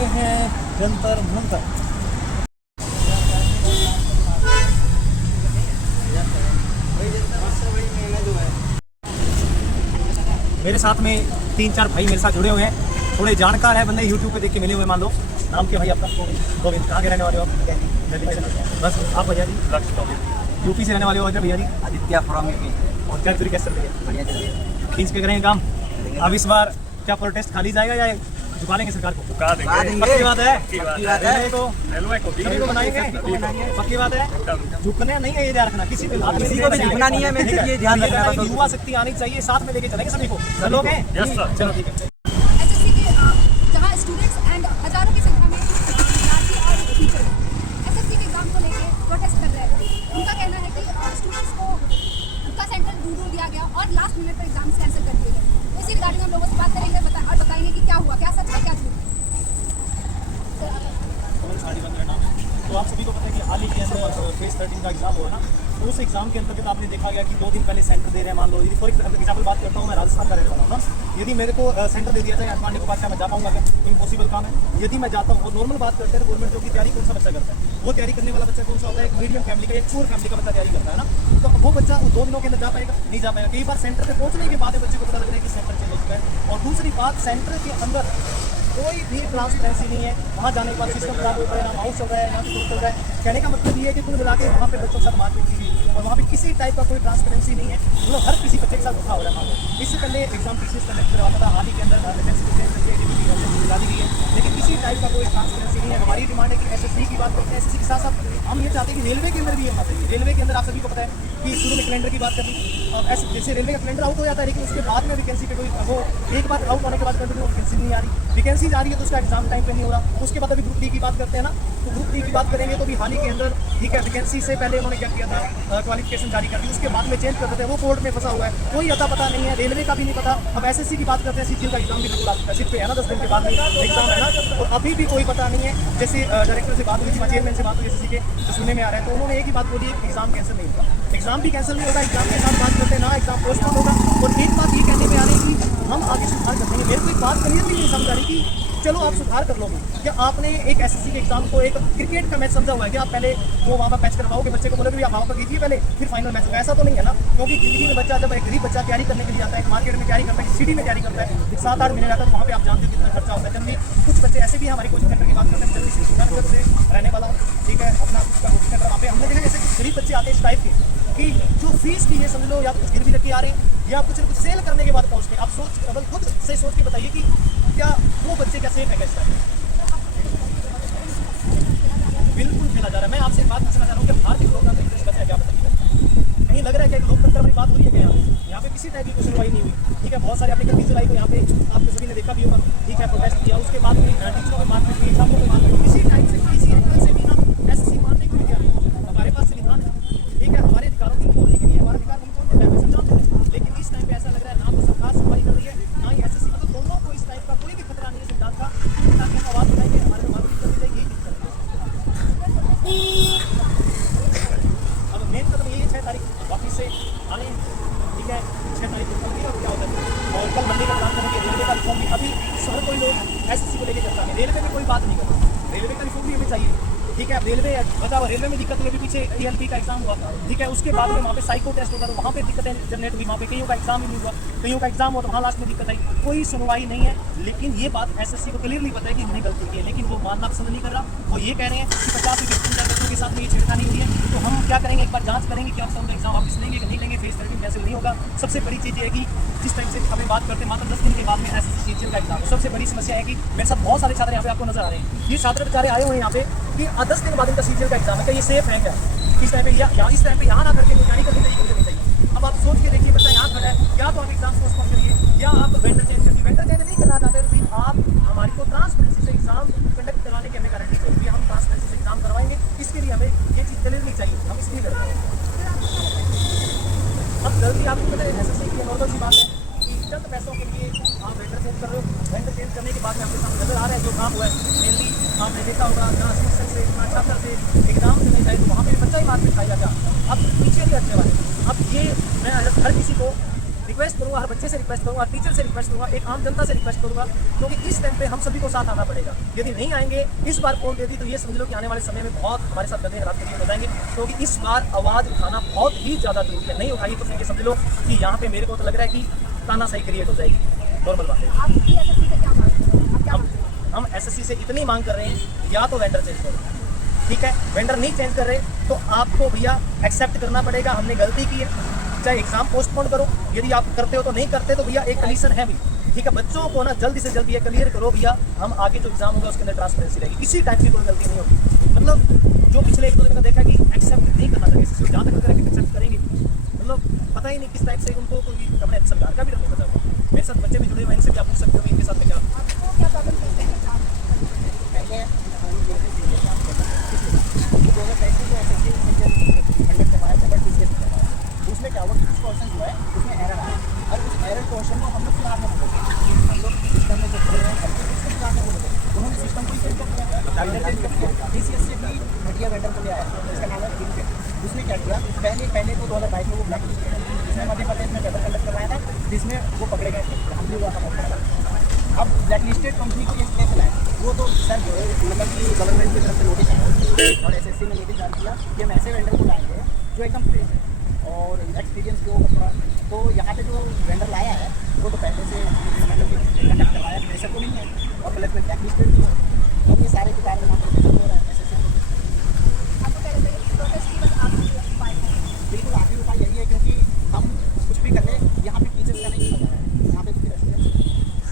चुके हैं जंतर मंतर। मेरे साथ में 3-4 भाई मेरे साथ जुड़े हुए हैं, थोड़े जानकार है बंदे, यूट्यूब पे देख के मिले हुए। मान लो नाम क्या भाई आपका? गोविंद। कहाँ के रहने वाले हो आप? बस आप भैया जी? यूपी से रहने वाले हो अजय भैया जी? Aditya from UP. और क्या कैसे चल रही है? बढ़िया चल रही है। खींच के करेंगे काम। अब इस बार क्या प्रोटेस्ट खाली जाएगा या झुका लेंगे सरकार को? झुका देंगे। पक्की बात है? पक्की बात है। तो सभी को बनाएंगे, पक्की बात है। झुकने नहीं है, ये ध्यान रखना। किसी को भी झुकना नहीं है, मैं ये ध्यान रखना। युवा शक्ति आनी चाहिए, साथ में लेके चलेंगे सभी को। चलोगे? चलो ठीक है। एसएससी के जहां स्टूडेंट्स एंड हजारों की संख्या में विद्यार्थी और टीचर एसएससी के एग्जाम को लेके प्रोटेस्ट कर रहे हैं। उनका कहना है कि स्टूडेंट्स को उनका सेंटर दूर दिया गया और लास्ट मिनट पर एग्जाम्स कैंसिल कर दिए गए। तो इसी रिगार्डिंग हम लोगों से बात करेंगे और बताएंगे कि क्या हुआ, क्या सच है, क्या झूठ। तो आप सभी को पता है कि हाल ही के अंदर फेज 13 का एग्जाम हुआ ना, तो उस एग्जाम के अंतर्गत आपने देखा गया कि 2 दिन पहले सेंटर दे रहे हैं। मान लो यदि फॉर एग्जाम्पल बात करता हूँ, मैं राजस्थान का रहता हूँ ना, यदि मेरे को सेंटर दे दिया जाए आसमान के पास, मैं जा पाऊंगा क्या? इम्पॉसिबल काम है। यदि मैं जाता हूँ और नॉर्मल बात करते हैं गवर्नमेंट जॉब की तैयारी कौन सा बच्चा करता है? वो तैयारी करने वाला बच्चा कौन सा होता है? एक मीडियम फैमिली का, एक पुअर फैमिली का बच्चा तैयारी करता है ना। तो वो बच्चा 2 दिनों के अंदर जा पाएगा? नहीं जा पाएगा। कई बार सेंटर पे पहुंचने के बाद बच्चे को पता लग रहा है कि सेंटर चेंज हो चुका है। और दूसरी बात, सेंटर के अंदर कोई भी ट्रांसपेरेंसी नहीं है। वहाँ जाने के बाद सिस्टम खराब हो रहा है, ना माउस चल रहा है, ना कुछ चल रहा है। कहने का मतलब ये है कि कुल मिला के वहाँ पे बच्चों के साथ मारपीट की गई और वहाँ पे किसी टाइप का कोई ट्रांसपेरेंसी नहीं है। मतलब हर किसी बच्चे के साथ धोखा हो रहा है। इससे पहले एग्जाम पीसीएस कंडक्ट करवाता था, हाल ही के अंदर दिला दी गई है, लेकिन किसी टाइप का कोई ट्रांसपेरेंसी नहीं है। हमारी डिमांड है कि एसएससी की बात करते हैं, एसएससी के साथ साथ हम ये चाहते हैं कि रेलवे के अंदर भी ये बात है। रेलवे के अंदर आप सभी को पता है कि शुरू में कैलेंडर की बात करती, ऐसे जैसे रेलवे का कैलेंडर आउट हो जाता है, लेकिन उसके बाद में वैकेंसी पे कोई वो एक बार आउट होने के बाद कंटिन्यू वैकेंसी नहीं आ रही। वैकेंसी जा रही है तो उसका एग्जाम टाइम पे नहीं हो रहा। उसके बाद अभी ग्रुप डी की बात करते हैं ना, तो ग्रुप डी की बात करेंगे तो भी हाल ही के अंदर ठीक है, वैकेंसी से पहले उन्होंने क्या किया था, क्वालिफिकेशन जारी कर दी, उसके बाद में चेंज कर देते हैं, वो कोर्ट में फंसा हुआ है, कोई अता पता नहीं है, रेलवे का भी नहीं पता। अब एसएससी की बात करते हैं, सीजीएल का एग्जाम भी बिल्कुल आ चुका है, सिर्फ है ना 10 दिन के बाद एग्जाम है ना, और अभी भी कोई पता नहीं है। जैसे डायरेक्टर से बात हुई थी, चेयरमैन से बात हुई एसएससी के, तो सुनने में आ रहा है, तो उन्होंने एक ही बात बोली, एग्जाम कैंसिल नहीं होगा। एग्जाम भी कैंसिल नहीं होगा, एग्जाम के साथ बात करते हैं ना, एग्जाम पोस्टपोन होगा। और एक बात ये कहने में आ रही है कि हम आगे सुधार कर देंगे। मेरे को एक बात क्लियरली नहीं समझ आ रही कि चलो आप सुधार कर लोगे क्या? आपने एक एसएससी के एग्जाम को एक क्रिकेट का मैच समझा हुआ है कि आप पहले वो वहाँ पर मैच करवाओगे, बच्चे को बोलोगे भी आप वहाँ पर कीजिए पहले, फिर फाइनल मैच होगा? ऐसा तो नहीं है ना, क्योंकि जिंदगी में बच्चा, जब एक गरीब बच्चा तैयारी करने के लिए आता है, मार्केट में तैयारी करता है, सिटी में तैयारी करता है, 7-8 महीने रहता है, तो वहाँ पे आप जानते हो कितना खर्चा होता है। जनरली कुछ बच्चे ऐसे भी हमारे कोचिंग सेंटर की बात करते हैं, जनरली श्रीनगर से रहने वाला हूँ, ठीक है, अपना कोचिंग सेंटर वहाँ पे हमने देखा जैसे गरीब बच्चे आते हैं इस टाइप के कि जो फीस की है समझ लो, या कुछ गिरवी रख के आ रहे हैं, या कुछ न कुछ सेल करने के बाद पहुँचते हैं। आप सोच, अब खुद से सोच के बताइए कि क्या वो बच्चे क्या सेफ है? इस टाइम बिल्कुल खेला जा रहा है। मैं आपसे एक बात पूछना चाह रहा हूँ कि भारतीय लोकतंत्र की बचा है क्या? बताइए, नहीं लग रहा है क्या लोकतंत्र वाली बात हो रही है क्या? यहाँ पे किसी टाइप की सुनवाई नहीं हुई, ठीक है। बहुत सारे अपने 31 जुलाई को यहाँ पे आपके सभी ने देखा भी होगा, ठीक है, प्रोटेस्ट किया, उसके बाद टीचरों में मारपीट हुई, एग्जामों में मारपीट हुई। किसी टाइप से किसी एंगल से भी हम एसएससी मानने को नहीं तैयार हैं। हमारे पास संविधान है, ठीक है, हमारे अधिकारों की बोलने के लिए हमारा अधिकार हम कौन देता है, समझाते हैं। लेकिन इस टाइम पे ऐसा लग रहा है ना तो सरकार सुनवाई कर रही है, ना ही एसएससी, मतलब दोनों को इस टाइप का कोई भी खतरा नहीं है संविधान का, ताकि हम आवाज उठाएंगे, हमारे में मारपीट कर दी जाएगी, यही दिक्कत है। अब मेन कदम यही है 6 तारीख वापिस से आने, ठीक है, 6 तारीख को अब क्या होता है। और कल मंडे का काम करेंगे। रेलवे का रिफॉर्म भी अभी हर कोई लोग एसएससी को लेकर चलता है, रेलवे में कोई बात नहीं करता, रेलवे का रिफॉर्म भी हमें चाहिए, ठीक है। रेलवे बताओ, रेलवे में दिक्कत हुई, पीछे टीएलपी का एग्जाम हुआ, ठीक है, उसके बाद में वहाँ पे साइको टेस्ट होता है, वहाँ पे दिक्कतें जनरेट हुई, वहाँ पे कईयों का एग्जाम ही नहीं हुआ, कईयों का एग्जाम हुआ तो वहाँ लास्ट में दिक्कत आई, कोई सुनवाई नहीं है। लेकिन ये बात एसएससी को क्लियरली पता है कि हमने गलती की है, लेकिन वो मानना पसंद नहीं कर रहा। वो ये कह रहे हैं कि 50 बच्चों के साथ में ये छेड़खानी हुई है, तो हम क्या करेंगे, एक बार जांच करेंगे कि आप उनका एग्जाम वापस लेंगे कि नहीं लेंगे, फेज 13 कैंसिल नहीं होगा। सबसे बड़ी चीज़ ये है कि जिस टाइम से हमें बात करते हैं, मात्र 10 दिन के बाद में एसएससी सीजीएल का एग्जाम, सबसे बड़ी समस्या है कि मेरे साथ बहुत सारे छात्र यहाँ पे आपको नजर आ रहे हैं। ये छात्र बेचारे आए हुए हैं यहाँ पे कि 10 दिन बाद इनका सीजीएल का एग्जाम है, क्या ये सेफ है क्या? इस टाइम पे इस टाइम पे यहाँ ना करके तैयारी करनी चाहिए, नहीं चाहिए। अब आप सोच के देखिए, बच्चा यहाँ खड़ा है, या तो आप एग्जाम पोस्टपोन करिए, या आप वेंडर चेंज करिए। वेंडर चेंज नहीं करना चाहते तो आप हमारी को ट्रांसपेरेंसी से एग्जाम कंडक्ट करवाने की हमें गारंटी चाहिए, हम ट्रांसपेरेंसी से एग्जाम करवाएंगे। इसके लिए हमें ये चीज़ क्लियरली चाहिए, हम इसलिए करते हैं। अब जल्दी आपको पता है एसएससी की नॉर्मल सी बात है कि चंद पैसों के लिए आप वेंडर चेंज कर रहे हो। वेंडर चेंज करने के बाद में आपके सामने नजर आ रहा है जो काम हुआ है। मेनली आपने देखा होगा, जहाँ शिक्षक से छात्र से एग्जाम देने जाए तो वहाँ पे बच्चा ही मार के खाएगा क्या? अब पीछे नहीं हटने वाले। अब ये मैं हर किसी को रिक्वेस्ट करूँगा, हर बच्चे से रिक्वेस्ट करूँगा, टीचर से रिक्वेस्ट करूँगा, एक आम जनता से रिक्वेस्ट करूँगा, क्योंकि इस टाइम पे हम सभी को साथ आना पड़ेगा। यदि नहीं आएंगे, इस बार वोट दे दी तो ये समझ लो कि आने वाले समय में बहुत हमारे साथ गंदे हालात क्रिएट हो जाएंगे, क्योंकि इस बार आवाज़ उठाना बहुत ही ज़्यादा जरूरी है। नहीं उठाई तो फिर ये समझ लो कि यहाँ पे मेरे को तो लग रहा है कि तानाशाही क्रिएट हो जाएगी। नॉर्मल बात है। आपकी एसएससी से क्या मांग है? आप क्या मांग रहे हम एसएससी से इतनी मांग कर रहे हैं, या तो वेंडर चेंज करो, ठीक है, वेंडर नहीं चेंज कर रहे तो आपको भैया एक्सेप्ट करना पड़ेगा, हमने गलती की है, चाहे एग्जाम पोस्टपोन करो, यदि आप करते हो तो नहीं करते तो भैया एक कंडीशन है भी, ठीक है, बच्चों को ना जल्दी से जल्दी ये क्लियर करो भैया, हम आगे जो एग्जाम होगा उसके अंदर ट्रांसपेरेंसी रहेगी, किसी टाइप की कोई गलती नहीं होगी। मतलब जो पिछले 1-2 दिन का देखा कि एक्सेप्ट नहीं करना चाहिए, जहाँ तक अगर एक्सेप्ट करेंगे मतलब पता ही नहीं किस टाइप से उनको कोई अपने सरकार का भी नहीं पता होगा। मेरे साथ बच्चे भी जुड़े हुए हैं, इनसे क्या पूछ सकते हो इनके साथ में क्या आपको क्या प्रॉब्लम फेस है? पहले कंडक्ट करवाया था, बट टीसीएस उसमें क्या हुआ, कुछ क्वेश्चन जो है उसमें एरर आया, और उस एरर क्वेश्चन को हम लोग सुधारने बोले, हम लोग सिस्टम में जो खड़े हैं उसको सुधारने बोले, उन्होंने सिस्टम को ही चेंज कर दिया। टीसीएस से भी घटिया वेंडर को ले आया, इसका नाम है किंग। उसने क्या किया, पहले तो 2022 में वो ब्लैक लिस्ट किया, जिसमें मध्य प्रदेश में पेपर कंडक्ट करवाया था, जिसमें वो पकड़े गए थे, हम भी हुआ था मौका। अब ब्लैक लिस्टेड कंपनी को केस कैसे लाए, वो तो सर जो है मतलब कि गवर्नमेंट की तरफ से नोटिस आया और एसएससी ने नोटिस जारी किया कि हम ऐसे वेंडर को लाएंगे जो एकदम फ्रेश है और एक्सपीरियंस के ऊपर। तो यहाँ पे जो वेंडर लाया है वो तो पहले से मतलब कि कंडक्ट करवाया, प्रेशर को नहीं है, और प्लस में ब्लैक लिस्टेड भी है, और ये सारे के कारण यहाँ पर हो रहा है एसएससी। आपको क्या लगता है कि प्रोटेस्ट की बस आखिरी उपाय है? बिल्कुल आखिरी उपाय यही है, क्योंकि हम कुछ भी कर ले यहाँ पे टीचर्स का नहीं पता है, यहाँ पे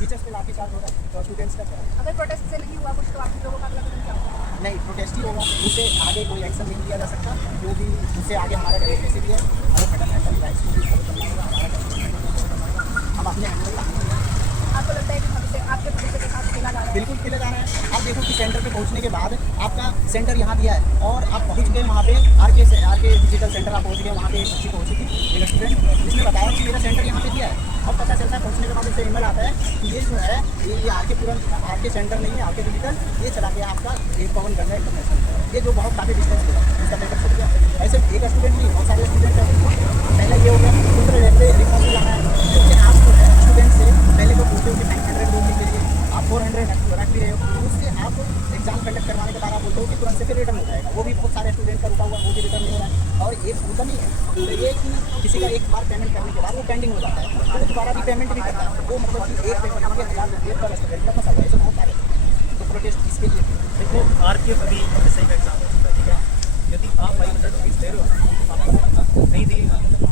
टीचर्स पे लाठीचार्ज हो रहा है तो स्टूडेंट्स का क्या है? अगर प्रोटेस्ट से नहीं हुआ कुछ तो आप लोगों का अगला कदम क्या होगा? नहीं, प्रोटेस्ट ही होगा, उससे आगे कोई एक्शन नहीं लिया जा सकता, जो भी उससे आगे हमारा डेमोक्रेसी भी है, हमारे फंडामेंटल राइट्स को भी फॉलो करना होगा, हमारा हम अपने हैंडल आपको लगता है कि भविष्य आपके भविष्य के साथ खेला जा रहा है? बिल्कुल खेला जा रहा है। आप देखो कि सेंटर पे पहुंचने के बाद आपका सेंटर यहाँ दिया है और आप पहुंच गए वहाँ पे आर के डिजिटल सेंटर आप पहुंच गए, वहाँ पे एक बच्ची पहुंची थी, एक स्टूडेंट, जिसने बताया कि मेरा सेंटर यहाँ पे दिया है। अब पता चलता है पहुंचने के बाद उससे ईमेल आता है कि ये जो है ये आर के सेंटर नहीं है, आर के डिजिटल, ये चला गया आपका एक पवन गंगा इंटरनेशनल, ये जो बहुत काफ़ी डिस्टेंस होगा उसका पेपर छूट गया। ऐसे एक स्टूडेंट नहीं, बहुत सारे स्टूडेंट हैं। पहले ये हो गया, दूसरे रेलवे रिफॉर्म में जाना है, क्योंकि आप जो है स्टूडेंट से पहले तो पूछते हो कि 900 रुपये के लिए आप 400 रख भी रहे हो, उससे आप एग्जाम कंडक्ट करवाने के बाद आप बोलते हो कि तुरंत से फिर रिटर्न हो जाएगा, वो भी बहुत सारे स्टूडेंट का रुका हुआ, वो भी रिटर्न नहीं हो रहा है। और एक होता नहीं है तो ये कि किसी का एक बार पेमेंट करने के बाद वो पेंडिंग हो जाता है, तो दोबारा भी पेमेंट भी करता है, वो मतलब कि एक पेपर के 1000 रुपये पर स्टूडेंट का फंसा हुआ है, ऐसे बहुत सारे। तो प्रोटेस्ट इसके लिए देखो आरके अभी सही का एग्जाम हो चुका है, ठीक है, यदि आप 500 रुपीज़ दे रहे हो आपको नहीं दिए,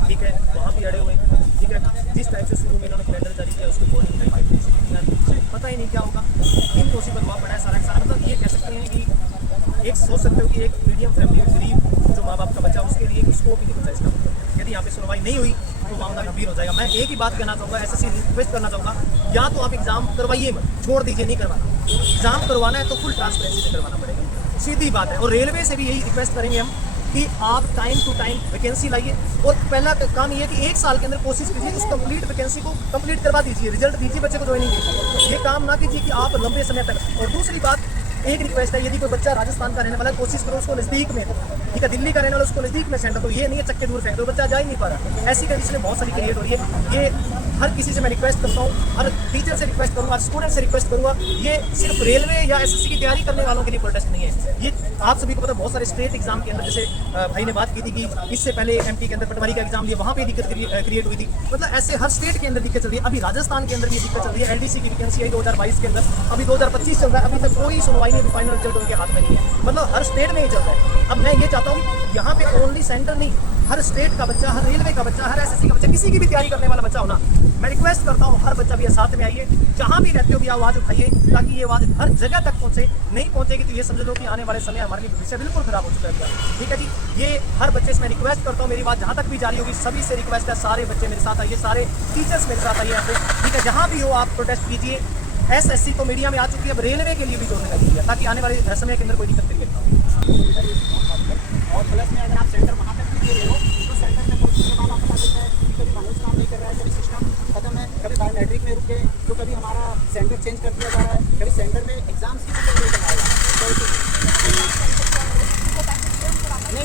ठीक है, वहाँ भी अड़े हुए हैं, ठीक है, जिस टाइप से शुरू में इन्होंने कैलेंडर जारी किया उसको बोर्डिंग में 5 डेज पता ही नहीं क्या होगा, इम्पॉसिबल हुआ पड़ा है सारा का सारा। मतलब ये कह सकते हैं कि एक सोच सकते हो कि एक मीडियम फैमिली गरीब जो माँ बाप का बच्चा उसके लिए स्कोप ही नहीं बचा इसका, यदि यहाँ पे सुनवाई नहीं हुई तो मामला गंभीर हो जाएगा। मैं एक ही बात कहना चाहूँगा, एसएससी रिक्वेस्ट करना चाहूँगा, या तो आप एग्जाम करवाइए मत, छोड़ दीजिए, नहीं करवाना, एग्जाम करवाना है तो फुल ट्रांसपेरेंसी से करवाना पड़ेगा, सीधी बात है। और रेलवे से भी यही रिक्वेस्ट करेंगे हम कि आप टाइम टू टाइम वैकेंसी लाइए, और पहला काम ये है कि 1 साल के अंदर कोशिश कीजिए उस कंप्लीट वैकेंसी को कंप्लीट करवा दीजिए, रिजल्ट दीजिए बच्चे को ज्वाइनिंग। ये काम ना कीजिए कि आप लंबे समय तक। और दूसरी बात एक रिक्वेस्ट है, यदि कोई बच्चा राजस्थान का रहने वाला है कोशिश करो उसको नज़दीक में, ठीक है, दिल्ली का रहने वाला उसको नज़दीक में सेंटर, तो ये नहीं है चक्के दूर फेंक दो, बच्चा जा ही नहीं पा रहा। ऐसी कंडीशन बहुत सारी क्रिएट हो रही है। ये हर किसी से मैं रिक्वेस्ट करता हूँ, हर टीचर से रिक्वेस्ट करूँगा, हर स्टूडेंट से रिक्वेस्ट करूँगा, ये सिर्फ रेलवे या एसएससी की तैयारी करने वालों के लिए प्रोटेस्ट नहीं है। ये आप सभी को पता, बहुत सारे स्टेट एग्जाम के अंदर, जैसे भाई ने बात की थी कि इससे पहले एमपी के अंदर पटवारी का एग्जाम लिया, वहाँ पे दिक्कत क्रिएट हुई थी। मतलब ऐसे हर स्टेट के अंदर दिक्कत चल रही है। अभी राजस्थान के अंदर भी दिक्कत चल रही है, एलडीसी की वैकेंसी आई 2022 के अंदर, अभी 2025 चल रहा है, अभी तक कोई सुनवाई नहीं, फाइनल रिजल्ट उनके हाथ में नहीं है। मतलब हर स्टेट में ही चल रहा है। अब मैं ये चाहता हूँ यहाँ पे ओनली सेंटर नहीं, हर स्टेट का बच्चा, हर रेलवे का बच्चा, हर एसएससी का बच्चा, किसी की भी तैयारी करने वाला बच्चा हो ना, मैं रिक्वेस्ट करता हूँ हर बच्चा भी साथ में आइए, जहाँ भी रहते हो भी आवाज़ उठाइए, ताकि ये आवाज़ हर जगह तक पहुँचे। नहीं पहुँचेगी तो ये समझ लो कि आने वाले समय हमारे लिए भविष्य बिल्कुल खराब हो चुका है। ठीक है जी, ये हर बच्चे से मैं रिक्वेस्ट करता हूँ, मेरी बात जहाँ तक भी जारी होगी सभी से रिक्वेस्ट है, सारे बच्चे मेरे साथ आइए, सारे टीचर्स मेरे साथ आइए यहाँ पे, ठीक है, जहाँ भी हो आप प्रोटेस्ट कीजिए। एसएससी तो मीडिया में आ चुकी है, अब रेलवे के लिए भी जोड़ने लगी है, ताकि आने वाले समय के अंदर कोई दिक्कत नहीं हो। और प्लस में अगर आप सेंटर वहाँ तक भी दे रहे हो तो सेंटर में पहुँचने के बाद आप बता देते हैं कि कभी मनोज काम नहीं कर रहा है, कभी सिस्टम खत्म है, कभी बायोमेट्रिक में रुक गए, तो कभी हमारा सेंटर चेंज कर दिया जा रहा है, कभी सेंटर में एग्जाम्स की नहीं करवाएगा।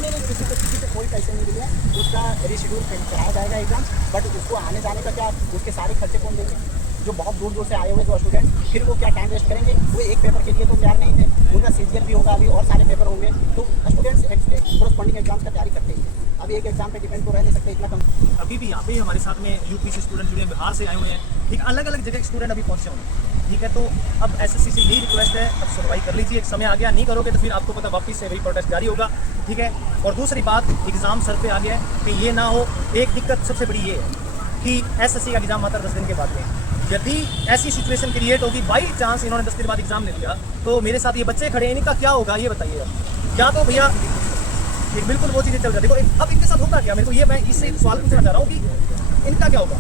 नहीं, किसी को कोई पैसे नहीं दिए, उसका रीशेड्यूल कराया जाएगा एग्जाम, बट उसको आने जाने का क्या, उसके सारे खर्चे कौन देंगे? जो बहुत दूर दूर से आए हुए जो स्टूडेंट, फिर वो क्या टाइम वेस्ट करेंगे? वो एक पेपर के लिए तो तैयार नहीं थे, उनका सीजीएल भी होगा अभी और सारे पेपर होंगे, तो स्टूडेंट्स एक्चुअली कोरस्पॉन्डिंग एग्जाम्स का तैयारी करते हैं। अभी एक एग्जाम पे डिपेंड तो रह नहीं सकते इतना कम। अभी भी यहाँ पे हमारे साथ में यूपी से स्टूडेंट जुड़े हैं, बिहार से आए हुए हैं, ठीक, अलग अलग जगह स्टूडेंट अभी पहुँचे हुए हैं, ठीक है। तो अब एसएससी से यही रिक्वेस्ट है, अब सुनवाई कर लीजिए, एक समय आ गया, नहीं करोगे तो फिर आपको पता वापस से वही प्रोटेस्ट जारी होगा, ठीक है। और दूसरी बात, एग्ज़ाम सर पे आ गया है कि ये ना हो, एक दिक्कत सबसे बड़ी ये है कि एसएससी का एग्ज़ाम मात्र 10 दिन के बाद में, यदि ऐसी सिचुएशन क्रिएट होगी, बाई चांस इन्होंने 10 दिन बाद एग्जाम ले लिया, तो मेरे साथ ये बच्चे खड़े हैं, इनका क्या होगा ये बताइए। क्या तो भैया एक बिल्कुल वो चीज़ें चल जाती है। देखो अब इनके साथ होगा क्या, मेरे को ये, मैं इससे सवाल पूछना चाह रहा हूँ कि इनका क्या होगा।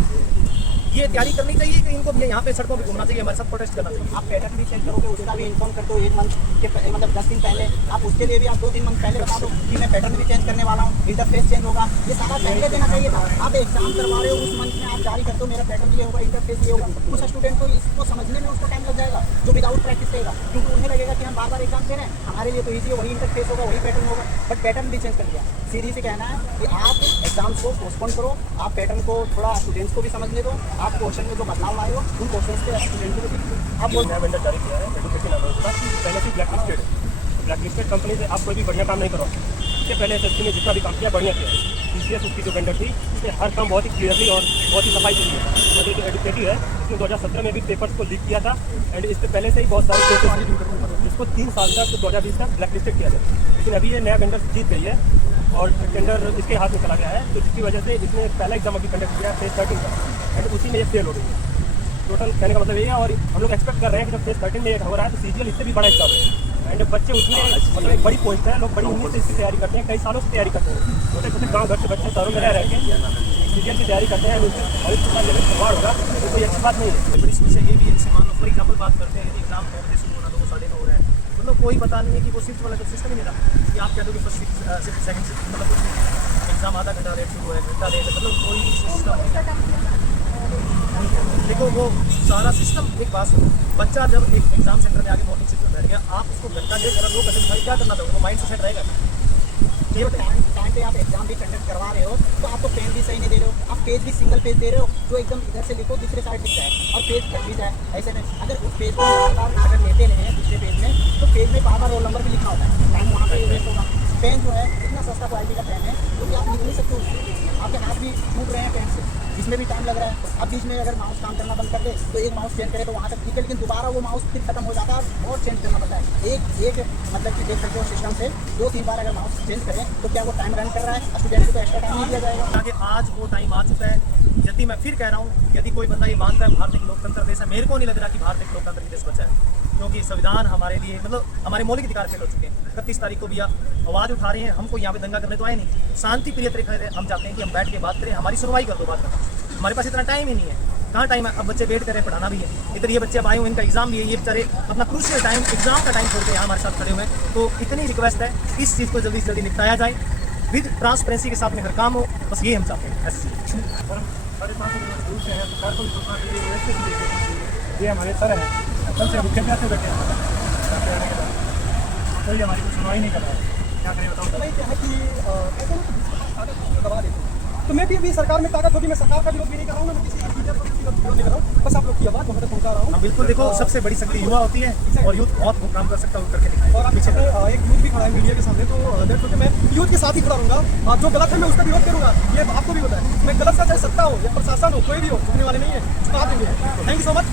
ये तैयारी करनी चाहिए कि इनको यहाँ पे सड़कों पे घूमना चाहिए, हमारे साथ प्रोटेस्ट करना चाहिए। आप पैटर्न भी चेक करोगे, उसका भी इन्फॉर्म कर दो 1 मंथ के मतलब 10 दिन पहले, आप उसके लिए भी आप 2-3 मंथ पहले बता दो कि मैं पैटर्न भी चेंज करने वाला हूँ, इंटरफेस चेंज होगा, ये सारा पहले देना चाहिए था। आप एग्जाम करवा रहे हो, उस मंथ में आप जारी कर दो मेरा पैटर्न ये होगा, इंटरफेस ये होगा। कुछ स्टूडेंट को इसको समझने में उसको टाइम लग जाएगा, जो विदाउट प्रैक्टिस रहेगा, क्योंकि उन्हें लगेगा कि हम बार बार एग्जाम दे रहे हैं, हमारे लिए तो ईजी है, वही इंटरफेस होगा, वही पैटर्न होगा, बट पैटर्न भी चेंज कर दिया। सीधी से कहना है कि आप एग्जाम्स को पोस्टपोन करो, आप पैटर्न को थोड़ा स्टूडेंट्स को भी समझने दो, आप क्वेश्चन में जो बदलाव आए हो उन क्वेश्चन पे स्टूडेंट को भी आप बोल नया वेंडर जारी किया है एजुकेशन अवार्ड का, पहले से ब्लैक लिस्टेड कंपनी से आप कोई भी बढ़िया काम नहीं करो। इससे पहले एसएससी ने जितना भी काम किया बढ़िया किया है। टीसीएस उसकी जो वेंडर थी, उसने हर काम बहुत ही क्लियरली और बहुत ही सफाई से किया। और ये जो एडुकेटिव है, उसने 2017 में भी पेपर्स को लीक किया था, एंड इससे पहले से ही बहुत सारे पेपर्स, इसको 3 साल तक 2020 तक ब्लैक लिस्टेड किया जाए। लेकिन अभी ये नया वेंडर जीत गई है और टेंडर इसके हाथ में चला गया है, तो जिसकी वजह से इसने पहला एग्जाम अभी कंडक्ट किया है फेज 13 का, एंड उसी में ये फेल हो गई है। टोटल कहने का मतलब ये है, और हम लोग एक्सपेक्ट कर रहे हैं कि जब फेज 13 में ये हो रहा है तो सीजीएल इससे भी बड़ा एग्जाम है, एंड बच्चे उसमें मतलब एक बड़ी पोस्ट है, लोग बड़ी उम्मीद से इसकी तैयारी करते हैं, कई सालों से तैयारी करते हैं, छोटे छोटे गाँव घर से बच्चे शहरों में रह के सीजीएल की तैयारी करते हैं, और इसके साथ लेवल सवाल होगा तो कोई अच्छी बात नहीं है। बड़ी समस्या ये भी है, जैसे मान लो फॉर एग्जाम्पल बात करते हैं, यदि एग्जाम 9 बजे शुरू होना तो वो 9:30 हो रहा है, मतलब कोई पता नहीं है कि वो शिफ्ट वाला जो सिस्टम ही नहीं रहा कि आप कह दो कि फर्स्ट शिफ्ट सेकंड शिफ्ट, मतलब कुछ नहीं, एग्जाम आधा घंटा लेट शुरू है, घंटा लेट, मतलब कोई सिस्टम नहीं। देखो वो सारा सिस्टम, एक बात सुनो, बच्चा जब एक एग्जाम सेंटर में आके मॉर्निंग शिफ्ट में बैठ गया, आप उसको घंटा डेढ़ अगर 2 घंटे क्या करना चाहोगे, वो माइंड से सेट रहेगा। ये टाइम पे आप एग्जाम भी कंडक्ट करवा रहे हो तो आपको पेन भी सही नहीं दे रहे हो, आप पेज भी सिंगल पेज दे रहे हो जो एकदम इधर से लिखो दूसरे साइड लिख जाए और पेज कट भी जाए। ऐसे में अगर उस पेज को बार बार अगर लेते रहे हैं दूसरे पेज में, तो पेज में बार बार रोल नंबर भी लिखना होता है, टाइम वहाँ पे वेस्ट होगा। पेन जो है इतना सस्ता क्वालिटी का पेन है क्योंकि आप लिख नहीं सकते उससे, आपके हाथ भी छूट रहे हैं पेन से, इसमें भी टाइम लग रहा है। अब बीच में अगर माउस काम करना बंद कर दे तो एक माउस चेंज करे तो वहाँ तक ठीक है, लेकिन दोबारा वो माउस फिर खत्म हो जाता है और चेंज करना पड़ता है। एक मतलब कि देख सकते हो सिस्टम से 2-3 बार अगर माउस चेंज करें तो क्या वो टाइम रन कर रहा है, स्टूडेंट को तो एक्स्ट्रा टाइम नहीं दिया जाएगा। ताकि आज वो टाइम आ चुका है। यदि मैं फिर कह रहा हूँ, यदि कोई बंदा ये मानता है भारत एक लोकतंत्र देश है, मेरे को नहीं लग रहा कि भारत एक लोकतंत्र देश बचा है, क्योंकि संविधान हमारे लिए मतलब हमारे मौलिक अधिकार फेल हो चुके हैं। 31 तारीख को भी आवाज़ उठा रहे हैं, हमको यहाँ पे दंगा करने तो आए नहीं, शांति प्रिय तरीके से हम चाहते हैं कि हम बैठ के बात करें, हमारी सुनवाई कर दो बात करें। हमारे पास इतना टाइम ही नहीं है, कहाँ टाइम है, अब बच्चे वेट करें, पढ़ाना भी है, इधर ये बच्चे अब आए हुए, इनका एग्जाम भी है, ये बेचारे अपना क्रूशियल टाइम एग्जाम का टाइम छोड़ के यहाँ हमारे साथ खड़े हुए हैं। तो इतनी रिक्वेस्ट है, इस चीज़ को जल्दी से जल्दी निपटाया जाए, विद ट्रांसपेरेंसी के साथ में हर काम हो, बस ये हम चाहते हैं। ये हमारे सर हैं, कल से मुख्य से बैठे हैं, कोई हमारी कोई सुनवाई नहीं कर रहा है, क्या करें बताओ। भाई क्या है कि ऐसा ना कि दबा देते हैं, तो मैं भी अभी सरकार में ताकत होगी, मैं सरकार का विरोध भी नहीं कर रहा हूँ, मैं किसी लीडर को किसी का विरोध नहीं कर रहा हूँ, बस आप लोग की आवाज़ वहाँ तक पहुँचा रहा हूँ। बिल्कुल, देखो सबसे बड़ी शक्ति युवा होती है और यूथ बहुत वो काम कर सकता है, करके दिखाए। और आप पीछे एक यूथ भी खड़ा है मीडिया के सामने, तो दैट्स ओके, मैं यूथ के साथ ही खड़ा रहूँगा, जो गलत है मैं उसका विरोध करूँगा, ये आपको भी पता है। मैं गलत का चाहे सत्ता हो या प्रशासन हो, कोई भी हो, झुकने वाले नहीं है, झुका देंगे। Thank you so much.